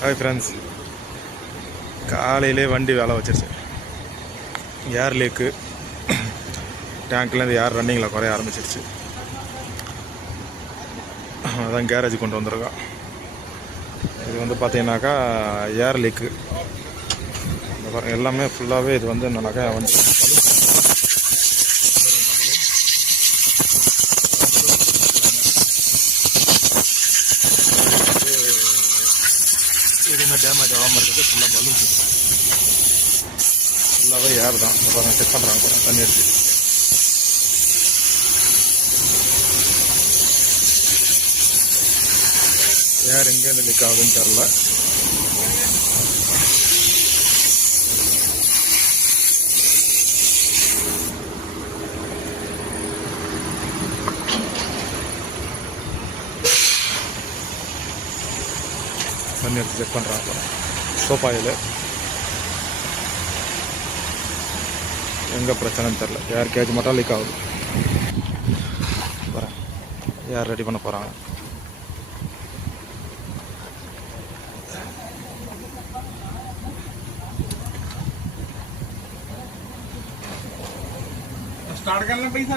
Hi friends, காலையிலே வண்டி வேலை வச்சிருச்சு. ஏர் லீக்கு டேங்க்லேருந்து ஏர் ரன்னிங்கில் குறைய ஆரம்பிச்சிருச்சு. அதான் கேரேஜ் கொண்டு வந்திருக்கோம். இது வந்து பார்த்தீங்கன்னாக்கா ஏர் லீக்கு எல்லாமே ஃபுல்லாகவே இது வந்து என்னன்னாக்கா வந்து எதுவுமே டேமேஜ் ஆகாமல் இருக்குது. ஃபுல்லாக பலூன் ஃபுல்லாகவே ஏர் தான். இந்த பாருங்கள் செக் பண்ணுறாங்க, பாருங்கள் தண்ணி அடிச்சு. ஏர் எங்கேருந்து லீக் ஆகுதுன்னு தெரில. தண்ணி எடுத்து செக் பண்ணுறாங்க. சோப் ஆயில் எங்கே பிரச்சனைன்னு தெரில. ஏர் கேஜ் மட்டும் லீக் ஆகுது. வரேன், ஏர் ரெடி பண்ண போகிறாங்க. स्टार्ट करना पैसा